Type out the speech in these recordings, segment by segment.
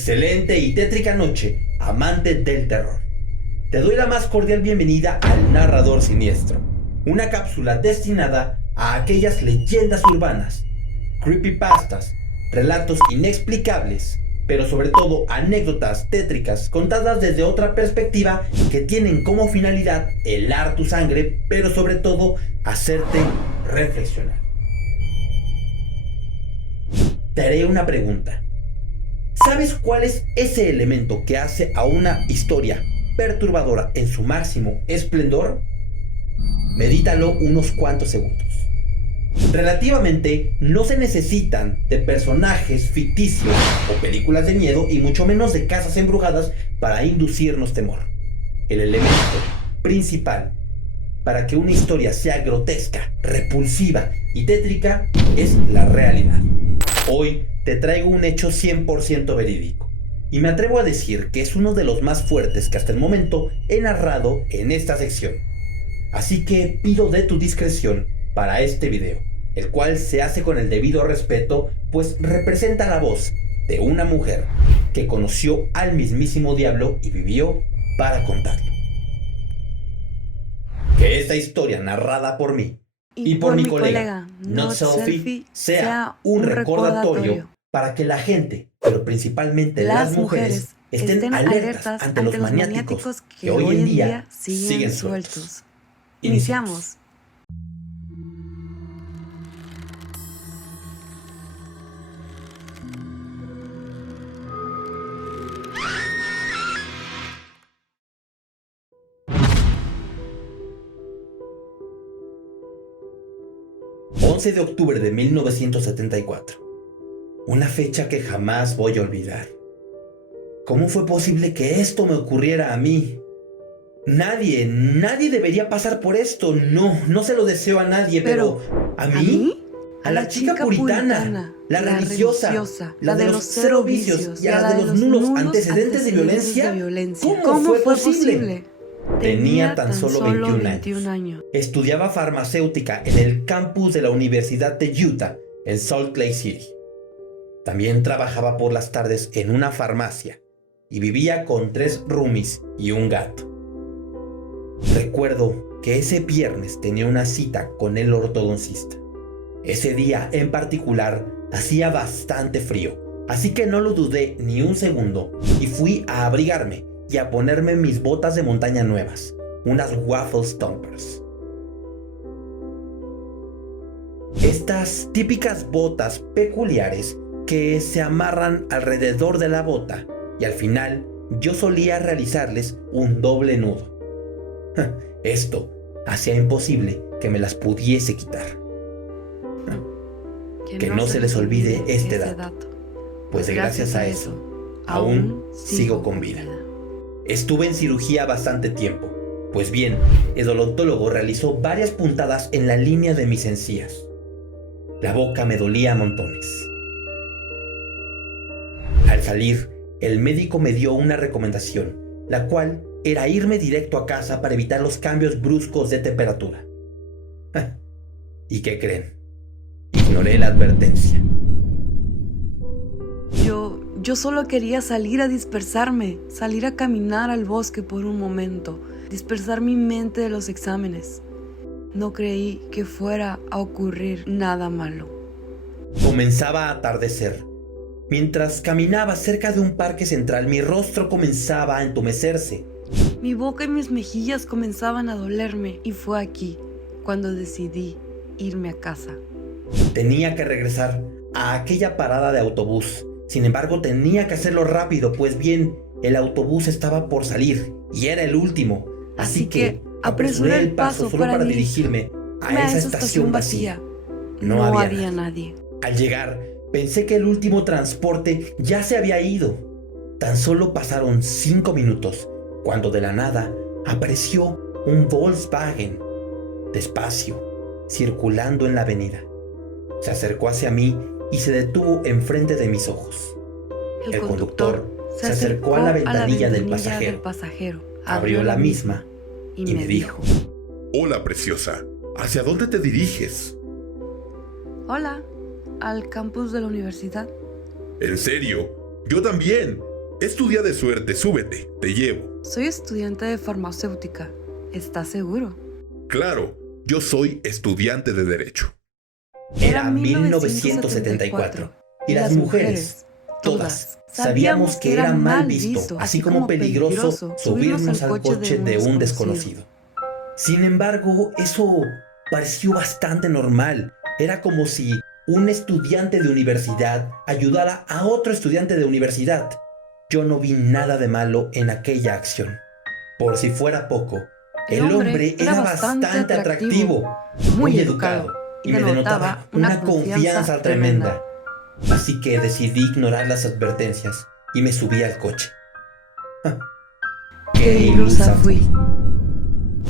Excelente y tétrica noche, amante del terror. Te doy la más cordial bienvenida al Narrador Siniestro, una cápsula destinada a aquellas leyendas urbanas, creepypastas, relatos inexplicables, pero sobre todo anécdotas tétricas contadas desde otra perspectiva que tienen como finalidad helar tu sangre, pero sobre todo hacerte reflexionar. Te haré una pregunta. ¿Sabes cuál es ese elemento que hace a una historia perturbadora en su máximo esplendor? Medítalo unos cuantos segundos. Relativamente, no se necesitan de personajes ficticios o películas de miedo y mucho menos de casas embrujadas para inducirnos temor. El elemento principal para que una historia sea grotesca, repulsiva y tétrica es la realidad. Hoy te traigo un hecho 100% verídico y me atrevo a decir que es uno de los más fuertes que hasta el momento he narrado en esta sección. Así que pido de tu discreción para este video, el cual se hace con el debido respeto, pues representa la voz de una mujer que conoció al mismísimo diablo y vivió para contarlo. Que esta historia narrada por mí y por mi colega Not Selfie sea un recordatorio para que la gente, pero principalmente las mujeres, estén alertas ante los maniáticos que hoy en día siguen sueltos. Iniciamos. ...11 de octubre de 1974... una fecha que jamás voy a olvidar. ¿Cómo fue posible que esto me ocurriera a mí? Nadie debería pasar por esto. No se lo deseo a nadie, pero ¿a mí? A la chica puritana, la religiosa, la de los cero vicios y a la de los nulos antecedentes de violencia. ¿Cómo fue posible? Tenía tan solo 21 años. Estudiaba farmacéutica en el campus de la Universidad de Utah, en Salt Lake City. También trabajaba por las tardes en una farmacia y vivía con 3 roomies y un gato. Recuerdo que ese viernes tenía una cita con el ortodoncista. Ese día en particular hacía bastante frío, así que no lo dudé ni un segundo y fui a abrigarme y a ponerme mis botas de montaña nuevas, unas Waffle Stompers. Estas típicas botas peculiares que se amarran alrededor de la bota y al final yo solía realizarles un doble nudo. Esto hacía imposible que me las pudiese quitar. Que no se les olvide este dato, pues gracias a eso aún sigo con vida. Estuve en cirugía bastante tiempo. Pues bien, el odontólogo realizó varias puntadas en la línea de mis encías. La boca me dolía a montones. Al salir, el médico me dio una recomendación, la cual era irme directo a casa para evitar los cambios bruscos de temperatura. ¿Y qué creen? Ignoré la advertencia. Yo solo quería salir a dispersarme, salir a caminar al bosque por un momento, dispersar mi mente de los exámenes. No creí que fuera a ocurrir nada malo. Comenzaba a atardecer. Mientras caminaba cerca de un parque central, mi rostro comenzaba a entumecerse. Mi boca y mis mejillas comenzaban a dolerme y fue aquí cuando decidí irme a casa. Tenía que regresar a aquella parada de autobús. Sin embargo, tenía que hacerlo rápido, pues bien, el autobús estaba por salir y era el último. Así que apresuré el paso solo para dirigirme a esa estación vacía. No había nadie. Al llegar, pensé que el último transporte ya se había ido. Tan solo pasaron 5 minutos, cuando de la nada apareció un Volkswagen, despacio, circulando en la avenida. Se acercó hacia mí y se detuvo enfrente de mis ojos. El conductor se acercó a la ventanilla del pasajero, abrió la misma y me dijo: Hola, preciosa, ¿hacia dónde te diriges? Hola, al campus de la universidad. ¿En serio? Yo también. Es tu día de suerte, súbete, te llevo. Soy estudiante de farmacéutica. ¿Estás seguro? Claro, yo soy estudiante de Derecho. Era 1974 y las mujeres, todas, sabíamos que era mal visto, así como peligroso subirnos al coche de un desconocido. Sin embargo, eso pareció bastante normal. Era como si un estudiante de universidad ayudara a otro estudiante de universidad. Yo no vi nada de malo en aquella acción. Por si fuera poco, el hombre era bastante atractivo, muy educado y me denotaba una confianza tremenda. Así que decidí ignorar las advertencias y me subí al coche. ¡Qué ilusa fui!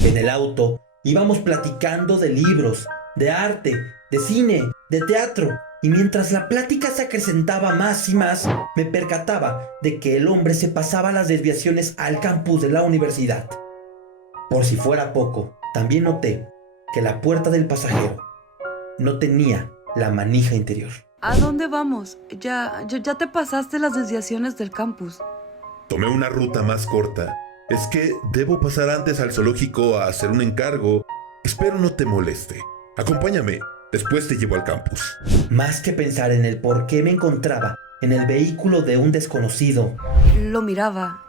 En el auto íbamos platicando de libros, de arte, de cine, de teatro, y mientras la plática se acrecentaba más y más, me percataba de que el hombre se pasaba las desviaciones al campus de la universidad. Por si fuera poco, también noté que la puerta del pasajero no tenía la manija interior. ¿A dónde vamos? Ya te pasaste las desviaciones del campus. Tomé una ruta más corta. Es que debo pasar antes al zoológico a hacer un encargo. Espero no te moleste. Acompáñame, después te llevo al campus. Más que pensar en el por qué me encontraba en el vehículo de un desconocido, Lo miraba.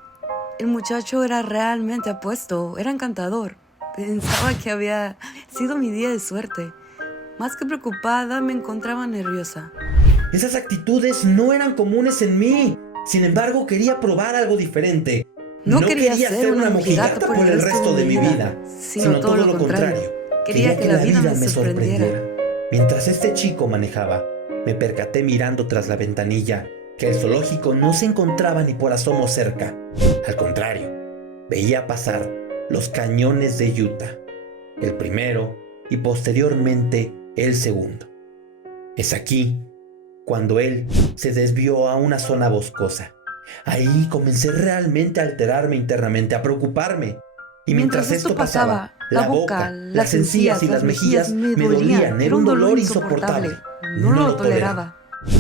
El muchacho era realmente apuesto, era encantador. Pensaba que había sido mi día de suerte. Más que preocupada, me encontraba nerviosa. esas actitudes no eran comunes en mí. Sin embargo, quería probar algo diferente. No quería ser una mojigata por el resto de mi vida, sino todo lo contrario. Quería que la vida me sorprendiera. Mientras este chico manejaba, me percaté mirando tras la ventanilla que el zoológico no se encontraba ni por asomo cerca. Al contrario, veía pasar los cañones de Utah, el primero y posteriormente el segundo. Es aquí cuando él se desvió a una zona boscosa. Ahí comencé realmente a alterarme internamente, a preocuparme. Y mientras esto pasaba, la boca, las encías y las mejillas me dolían. Era un dolor insoportable. No lo toleraba.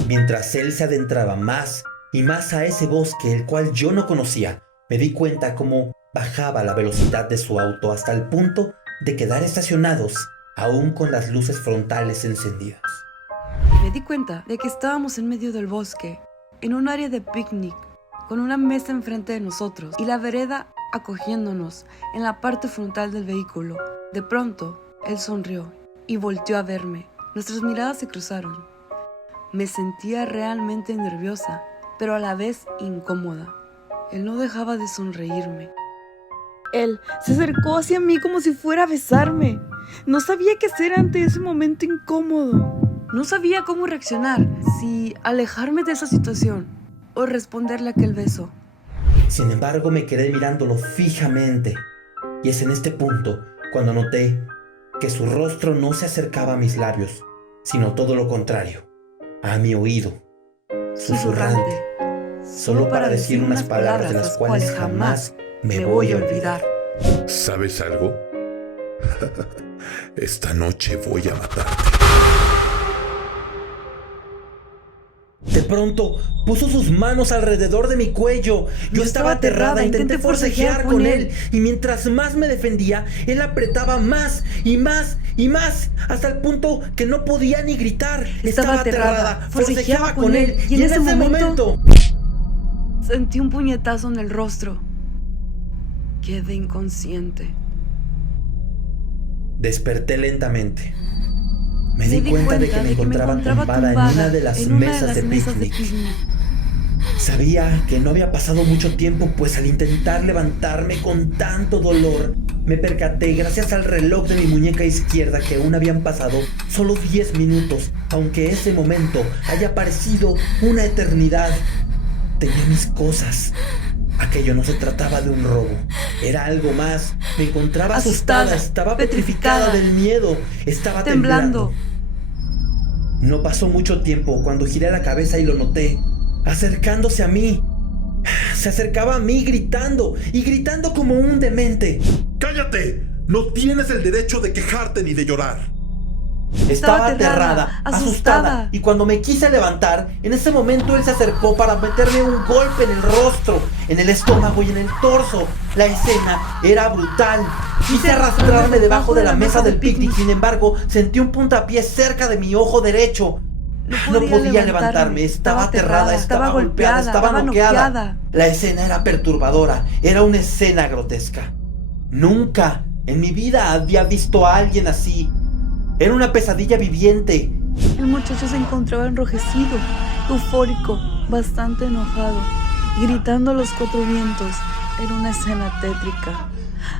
Mientras él se adentraba más y más a ese bosque, el cual yo no conocía, me di cuenta cómo bajaba la velocidad de su auto hasta el punto de quedar estacionados, aún con las luces frontales encendidas. Me di cuenta de que estábamos en medio del bosque, en un área de picnic, con una mesa enfrente de nosotros y la vereda acogiéndonos en la parte frontal del vehículo. De pronto, él sonrió y volteó a verme. Nuestras miradas se cruzaron. Me sentía realmente nerviosa, pero a la vez incómoda. Él no dejaba de sonreírme. Él se acercó hacia mí como si fuera a besarme. No sabía qué hacer ante ese momento incómodo. No sabía cómo reaccionar, si alejarme de esa situación o responderle a aquel beso. Sin embargo, me quedé mirándolo fijamente, y es en este punto cuando noté que su rostro no se acercaba a mis labios, sino todo lo contrario, a mi oído, susurrante, solo para decir unas palabras de las cuales jamás me voy a olvidar. ¿Sabes algo? Esta noche voy a matarte. De pronto, puso sus manos alrededor de mi cuello. Yo estaba aterrada, intenté forcejear con él. Y mientras más me defendía, él apretaba más y más y más, hasta el punto que no podía ni gritar. Estaba aterrada, forcejeaba con él. Y en ese momento sentí un puñetazo en el rostro. Quedé inconsciente. Desperté lentamente. Me di cuenta de que me encontraba tumbada en una de las mesas de picnic. Sabía que no había pasado mucho tiempo, pues al intentar levantarme con tanto dolor, me percaté gracias al reloj de mi muñeca izquierda que aún habían pasado solo 10 minutos, aunque ese momento haya parecido una eternidad. Tenía mis cosas. Aquello no se trataba de un robo, era algo más. Me encontraba asustada, estaba petrificada del miedo, estaba temblando. No pasó mucho tiempo cuando giré la cabeza y lo noté, acercándose a mí. Se acercaba a mí gritando, y gritando como un demente. ¡Cállate! No tienes el derecho de quejarte ni de llorar. Estaba aterrada, asustada, y cuando me quise levantar, en ese momento él se acercó para meterme un golpe en el rostro, en el estómago y en el torso. La escena era brutal. Quise arrastrarme debajo de la mesa del picnic, sin embargo, sentí un puntapié cerca de mi ojo derecho. No podía levantarme, estaba aterrada, estaba golpeada, estaba noqueada. La escena era perturbadora, era una escena grotesca. Nunca en mi vida había visto a alguien así. Era una pesadilla viviente. El muchacho se encontraba enrojecido, eufórico, bastante enojado, gritando a los cuatro vientos. Era una escena tétrica.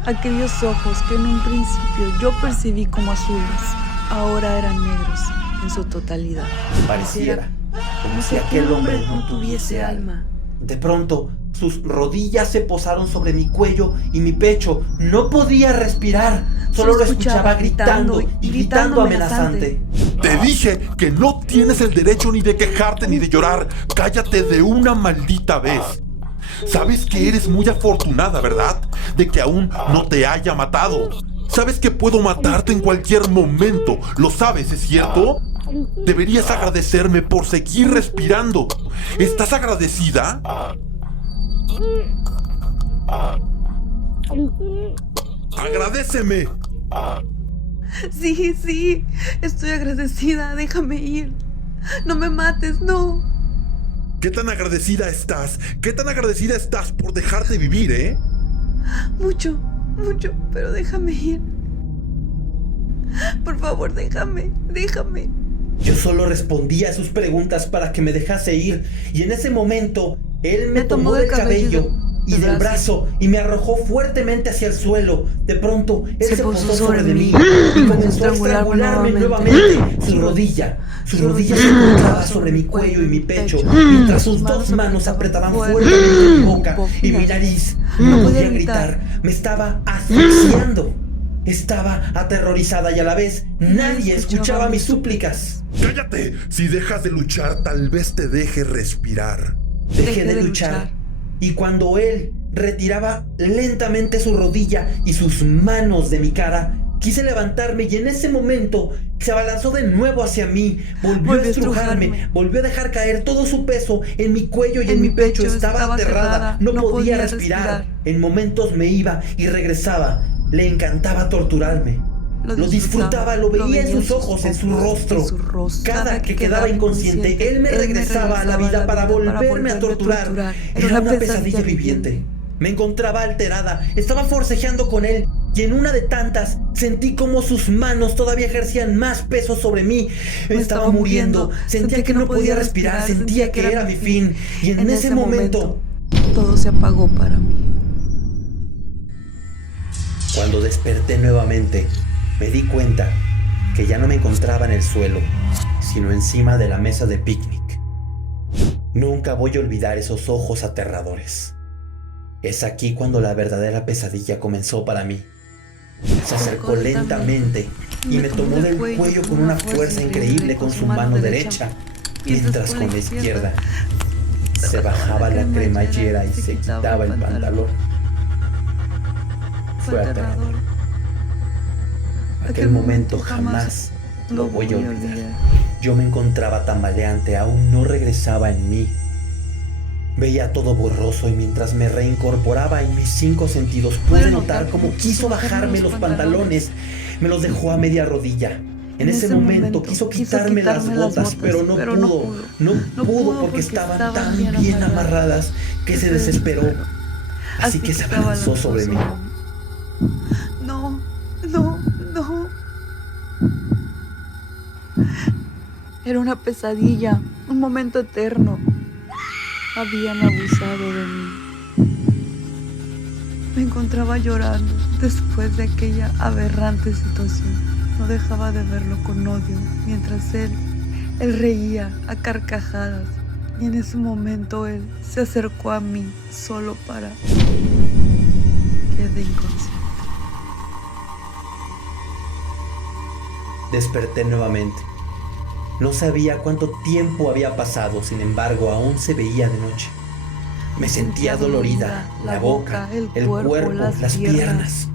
Aquellos ojos que en un principio yo percibí como azules, ahora eran negros en su totalidad. Pareciera como si aquel hombre no tuviese alma. De pronto, sus rodillas se posaron sobre mi cuello y mi pecho. No podía respirar. Solo lo escuchaba gritando y gritando amenazante. Te dije que no tienes el derecho ni de quejarte ni de llorar. Cállate de una maldita vez. Sabes que eres muy afortunada, ¿verdad? De que aún no te haya matado. Sabes que puedo matarte en cualquier momento. ¿Lo sabes, es cierto? Deberías agradecerme por seguir respirando. ¿Estás agradecida? ¡Agradéceme! Sí, estoy agradecida, déjame ir. No me mates, no. ¿Qué tan agradecida estás? ¿Qué tan agradecida estás por dejarte vivir, eh? Mucho, pero déjame ir. Por favor, déjame. Yo solo respondía a sus preguntas para que me dejase ir, y en ese momento él me tomó del cabello y del brazo y me arrojó fuertemente hacia el suelo. De pronto él se posó sobre de mí y comenzó a estrangularme nuevamente. Su rodilla se encontraba sobre mi cuello y mi pecho, mientras sus dos manos apretaban fuertemente mi boca y mi nariz. No podía gritar, me estaba asfixiando. Estaba aterrorizada y a la vez nadie escuchaba mis súplicas. ¡Cállate! Si dejas de luchar, tal vez te deje respirar. Dejé de luchar, y cuando él retiraba lentamente su rodilla y sus manos de mi cara, quise levantarme y en ese momento se abalanzó de nuevo hacia mí. Volvió a estrujarme, volvió a dejar caer todo su peso en mi cuello y en mi pecho. Estaba aterrada, no podía respirar. En momentos me iba y regresaba. Le encantaba torturarme. Lo disfrutaba, lo veía en sus ojos, en su rostro. Cada que quedaba inconsciente, él me regresaba a la vida para volverme a torturar. Era una pesadilla viviente. Me encontraba alterada, estaba forcejeando con él, y en una de tantas sentí como sus manos todavía ejercían más peso sobre mí. Estaba muriendo, sentía que no podía respirar, sentía que era mi fin. Y en ese momento todo se apagó para mí. Cuando desperté nuevamente, me di cuenta que ya no me encontraba en el suelo, sino encima de la mesa de picnic. Nunca voy a olvidar esos ojos aterradores. Es aquí cuando la verdadera pesadilla comenzó para mí. Se acercó lentamente y me tomó del cuello con una fuerza increíble con su mano derecha, mientras con la izquierda se bajaba la cremallera y se quitaba el pantalón. Fue aterrador. Aquel momento jamás lo voy a olvidar. Yo me encontraba tambaleante, aún no regresaba en mí. Veía todo borroso y mientras me reincorporaba en mis 5 sentidos pude notar cómo quiso bajarme los pantalones. Me los dejó a media rodilla. En ese momento quiso quitarme las botas, pero no pudo porque estaban tan bien amarradas que se desesperó. Así que se abalanzó sobre mí. No. Era una pesadilla, un momento eterno. Habían abusado de mí. Me encontraba llorando después de aquella aberrante situación. No dejaba de verlo con odio, mientras él reía a carcajadas. Y en ese momento él se acercó a mí solo para... Quedé inconsciente. Desperté nuevamente. No sabía cuánto tiempo había pasado, sin embargo, aún se veía de noche. Me sentía dolorida, la boca, el cuerpo, las piernas.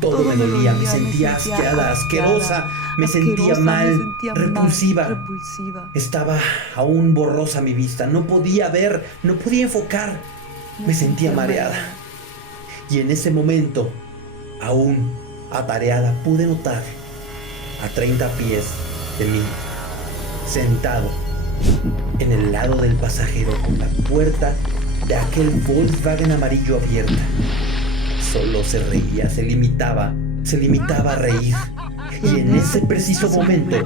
Todo me dolía, me sentía asqueada, asquerosa, Me sentía asquerosa, mal, me sentía repulsiva. repulsiva. Estaba aún borrosa mi vista, no podía ver, no podía enfocar. Me sentía mareada. Y en ese momento, aún atareada, pude notar a 30 pies de mí, sentado en el lado del pasajero con la puerta de aquel Volkswagen amarillo abierta. Solo se reía, se limitaba a reír. Y en ese preciso momento,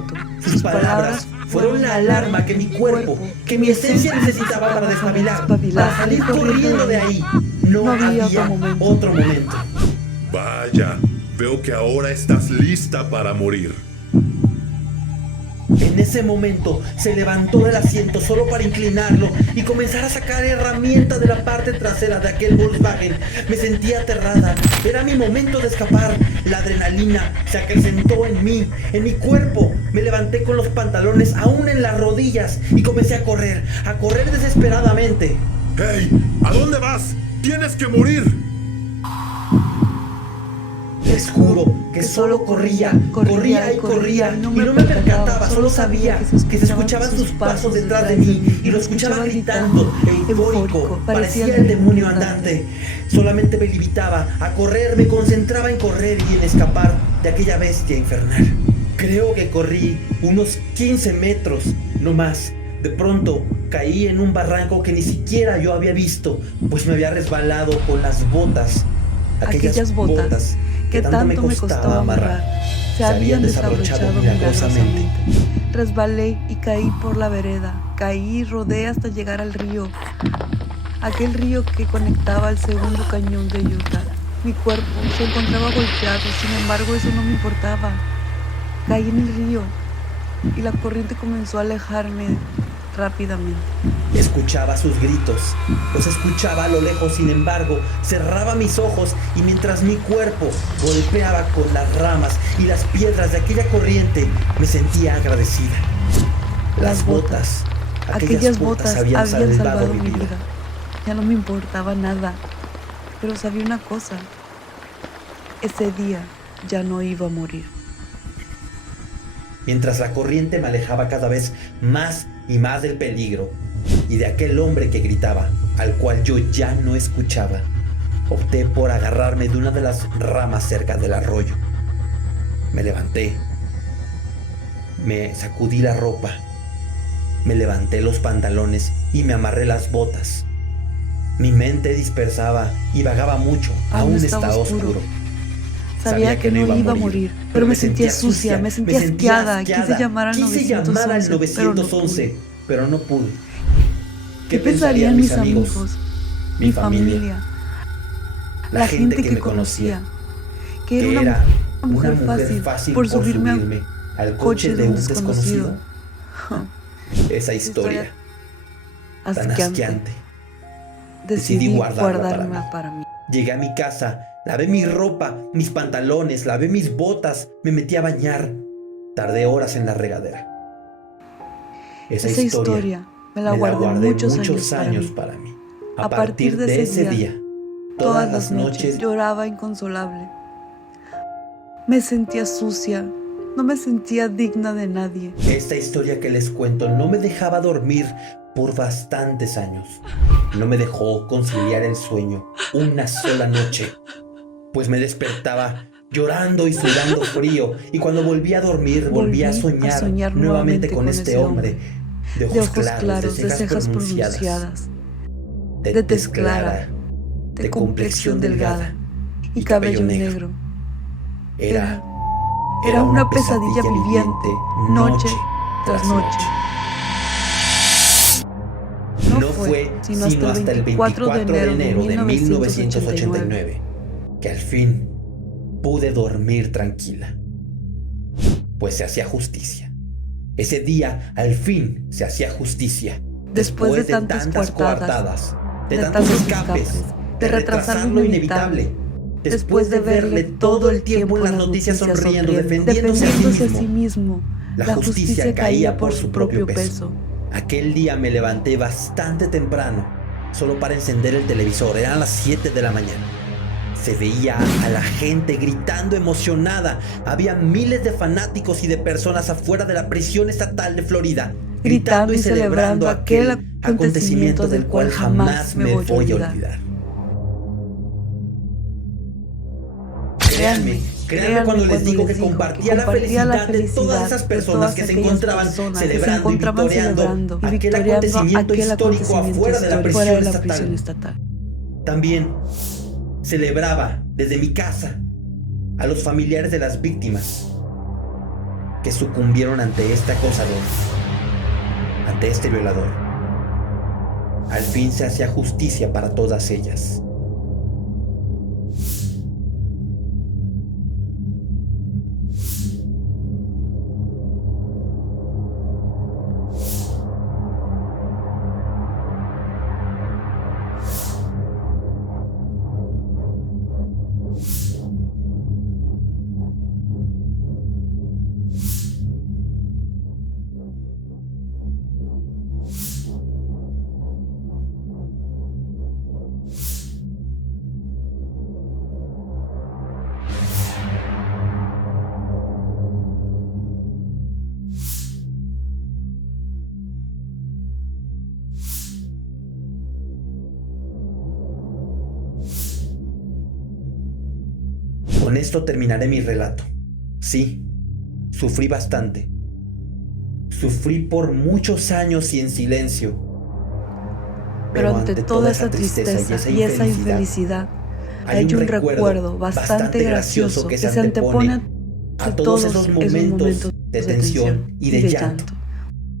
sus palabras fueron la alarma que mi cuerpo, que mi esencia necesitaba para despabilar, para salir corriendo de ahí. No había otro momento. Vaya, veo que ahora estás lista para morir. En ese momento se levantó del asiento solo para inclinarlo y comenzar a sacar herramientas de la parte trasera de aquel Volkswagen. Me sentía aterrada. Era mi momento de escapar. La adrenalina se acrecentó en mí, en mi cuerpo. Me levanté con los pantalones aún en las rodillas y comencé a correr desesperadamente. ¡Hey! ¿A dónde vas? ¡Tienes que morir! Les juro que solo corría y no me percataba, solo sabía que se escuchaban sus pasos detrás de mí y lo escuchaba gritando, eufórico, parecía el demonio andante. Solamente me limitaba a correr, me concentraba en correr y en escapar de aquella bestia infernal. Creo que corrí unos 15 metros, no más. De pronto caí en un barranco que ni siquiera yo había visto, pues me había resbalado con las botas. Aquellas botas que tanto me costaba amarrar se habían desabrochado milagrosamente. Resbalé y caí por la vereda. Caí y rodé hasta llegar al río. Aquel río que conectaba al segundo cañón de Utah. Mi cuerpo se encontraba golpeado, sin embargo eso no me importaba. Caí en el río y la corriente comenzó a alejarme rápidamente. Escuchaba sus gritos, los escuchaba a lo lejos, sin embargo, cerraba mis ojos y mientras mi cuerpo golpeaba con las ramas y las piedras de aquella corriente, me sentía agradecida. Las botas, aquellas botas habían salvado mi vida. Ya no me importaba nada, pero sabía una cosa, ese día ya no iba a morir. Mientras la corriente me alejaba cada vez más y más del peligro y de aquel hombre que gritaba, al cual yo ya no escuchaba, opté por agarrarme de una de las ramas cerca del arroyo. Me levanté, me sacudí la ropa, me levanté los pantalones y me amarré las botas. Mi mente dispersaba y vagaba mucho, aún estaba oscuro. Sabía que no iba a morir, pero me sentía sucia, me sentía asqueada. Quise llamar al 911, pero no pude. ¿Qué pensarían mis amigos, mi familia, la gente que me conocía? Que era una mujer fácil por subirme al coche de un desconocido. Esa historia tan asqueante. Decidí guardarla para mí. Llegué a mi casa, lavé mi ropa, mis pantalones, lavé mis botas, me metí a bañar. Tardé horas en la regadera. Esa historia me la guardé muchos años para mí. A partir de ese día, todas las noches lloraba inconsolable. Me sentía sucia, no me sentía digna de nadie. Esta historia que les cuento no me dejaba dormir por bastantes años. No me dejó conciliar el sueño una sola noche, pues me despertaba llorando y sudando frío, y cuando volví a dormir volví a soñar nuevamente con este hombre de ojos claros, de cejas pronunciadas, de tez clara, de complexión delgada y cabello negro. Era una pesadilla viviente, noche tras noche. No fue sino hasta el 24 de enero de 1989 que al fin pude dormir tranquila, pues se hacía justicia. Ese día al fin se hacía justicia. Después de tantas coartadas, de tantos escapes, de retrasar lo inevitable, después de verle todo el tiempo en las noticias sonriendo, defendiéndose a sí mismo, la justicia caía por su propio peso. Aquel día me levanté bastante temprano, solo para encender el televisor. Eran las 7 de la mañana. Se veía a la gente gritando emocionada. Había miles de fanáticos y de personas afuera de la prisión estatal de Florida, gritando y celebrando aquel acontecimiento del cual jamás me voy a olvidar. Créanme cuando les digo que compartía la felicidad de todas esas personas que se encontraban celebrando y victoriando aquel acontecimiento histórico afuera de la prisión estatal. También celebraba desde mi casa a los familiares de las víctimas que sucumbieron ante este acosador, ante este violador. Al fin se hacía justicia para todas ellas. Con esto terminaré mi relato. Sí, sufrí bastante. Sufrí por muchos años y en silencio. Pero ante toda esa tristeza y esa infelicidad, hay un recuerdo bastante gracioso que se antepone a todos esos momentos de tensión y de llanto.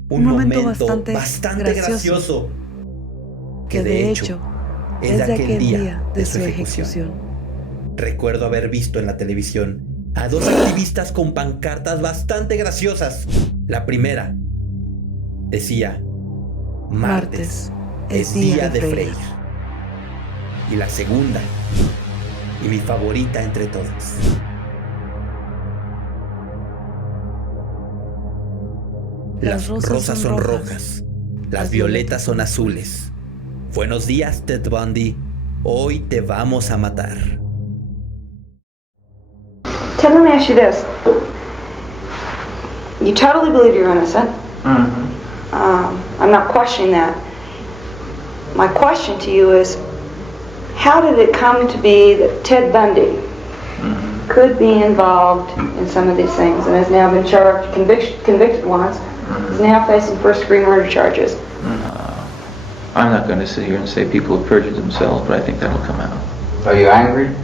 Un momento bastante gracioso que de hecho es de aquel día de su ejecución. Recuerdo haber visto en la televisión a dos activistas con pancartas bastante graciosas. La primera decía: martes es día de freír. Y la segunda, y mi favorita entre todas: las rosas son rojas, las violetas son azules. Buenos días, Ted Bundy. Hoy te vamos a matar. Ted, let me ask you this. You totally believe you're innocent. I'm not questioning that. My question to you is, how did it come to be that Ted Bundy could be involved in some of these things and has now been charged, convicted once, is now facing first-degree murder charges? I'm not going to sit here and say people have perjured themselves, but I think that'll come out. Are you angry?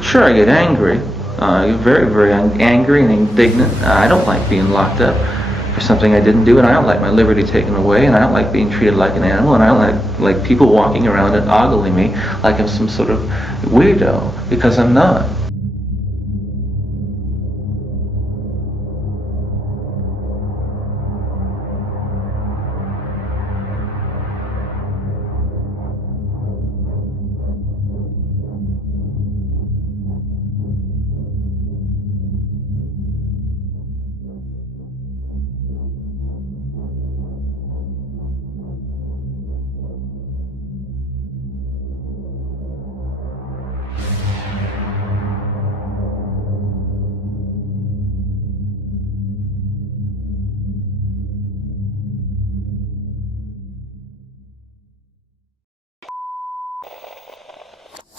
Sure, I get angry. Very, very angry and indignant. I don't like being locked up for something I didn't do, and I don't like my liberty taken away, and I don't like being treated like an animal, and I don't like people walking around and ogling me like I'm some sort of weirdo, because I'm not.